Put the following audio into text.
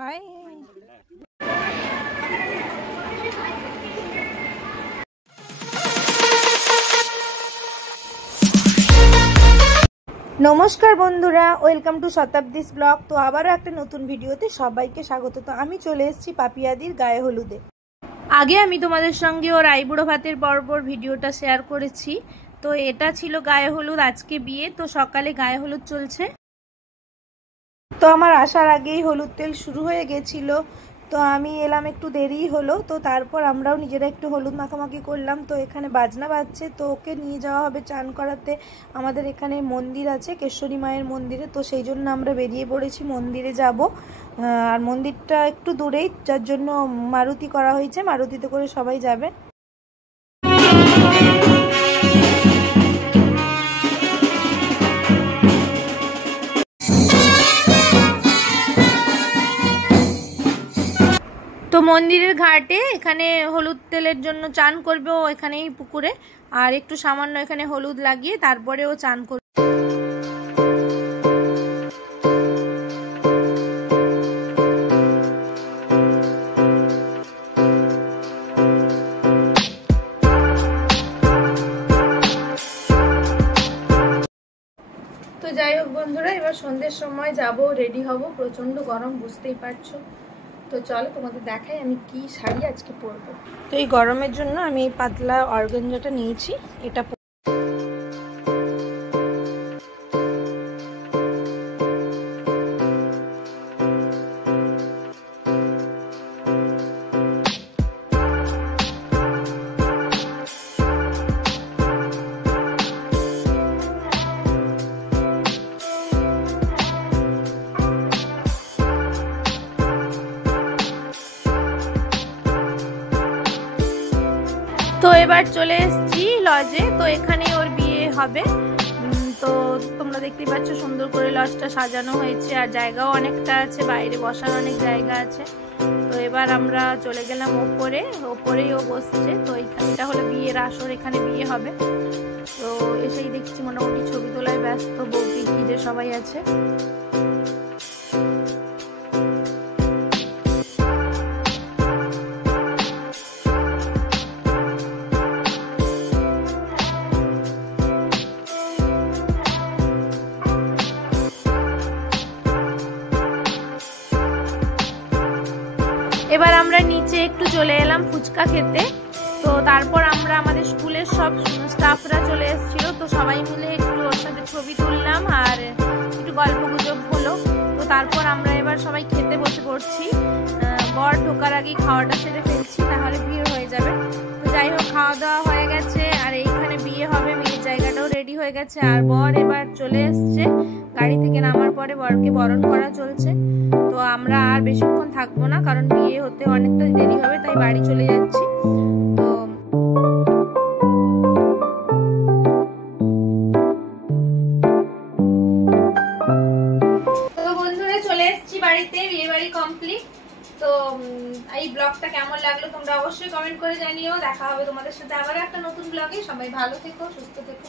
High নমস্কার বন্ধুরা, welcome to Shatabdi's blog. তো আবারও একটা নতুন ভিডিওতে সবাইকে স্বাগত। তো আমি চলে এসেছি পাপিয়াদির গায়ে হলুদে। আগে আমি তোমাদের সঙ্গে ওর আইবুড়ো ভাতের পরপর ভিডিওটা শেয়ার করেছি। তো এটা ছিল গায়ে হলুদ, আজকে বিয়ে। তো সকালে গায়ে হলুদ চলছে। তো আমার আসার আগেই হলুদ তেল শুরু হয়ে গেছিল। তো আমি এলাম, একটু দেরি হলো। তো তারপর আমরাও নিজেরা একটু হলুদ মাখামাখি করলাম। তো এখানে বাজনা বাজছে, তো ওকে নিয়ে যাওয়া হবে চান করাতে। আমাদের এখানে মন্দির আছে, কেশ্বরী মায়ের মন্দিরে। তো সেই জন্য আমরা বেরিয়ে পড়েছি, মন্দিরে যাব। আর মন্দিরটা একটু দূরেই, যার জন্য মারুতি করা হয়েছে, মারুতিতে করে সবাই যাবে। তো মন্দিরের ঘাটে এখানে হলুদ তেলের জন্য চান করবে ও, এখানেই পুকুরে। আর একটু সামান্য এখানে হলুদ লাগিয়ে তারপরে ও চান করবে। তো যাই হোক বন্ধুরা, এবার সন্ধ্যের সময় যাব, রেডি হব। প্রচন্ড গরম, বুঝতেই পারছো। তো চলো তোমাদের দেখাই আমি কি শাড়ি আজকে পরবো। তো এই গরমের জন্য আমি এই পাতলা অর্গানজাটা নিয়েছি, এটা। তো এবার চলে এসেছি লজে। তো এখানে ওর বিয়ে হবে। তো তোমরা দেখতেই পাচ্ছ সুন্দর করে লজটা সাজানো হয়েছে, আর জায়গাও অনেকটা আছে, বাইরে বসার অনেক জায়গা আছে। তো এবার আমরা চলে গেলাম ওপরেই ও বসছে। তো এটা হলো বিয়ের আসর, এখানে বিয়ে হবে। তো এসেই দেখছি মোটামুটি ছবি তোলায় ব্যস্ত, বৌদি ঘিরে সবাই আছে। এবার আমরা নিচে একটু চলে এলাম ফুচকা খেতে। তো তারপর আমরা আমাদের স্কুলের সব স্টাফরা চলে এসেছিল। তো সবাই মিলে একটু ওর সাথে ছবি তুললাম আর একটু গল্প গুজব হলো। তো তারপর আমরা এবার সবাই খেতে বসে পড়ছি। বর ঢোকার আগেই খাওয়াটা সেরে ফেলছি, তাহলে ভিড় হয়ে যাবে। তো যাই হোক, খাওয়া দাওয়া হয়ে গেছে। আর এইখানে বিয়ে হবে, বিয়ের জায়গাটাও রেডি হয়ে গেছে। আর বর এবার চলে এসছে, গাড়ি থেকে নামার পরে বরকে বরণ করা চলছে। তো আমরা আর বেশিক্ষণ থাকবো না, কারণ বিয়ে হতে অনেকটা দেরি হবে, তাই বাড়ি চলে যাচ্ছি। তো বন্ধুরা, চলে এসেছি বাড়িতে, বিয়ে বাড়ি কমপ্লিট। তো এই ব্লগটা কেমন লাগলো তোমরা অবশ্যই কমেন্ট করে জানিও। দেখা হবে তোমাদের সাথে আবার একটা নতুন ব্লগে। সবাই ভালো থেকো, সুস্থ থেকো।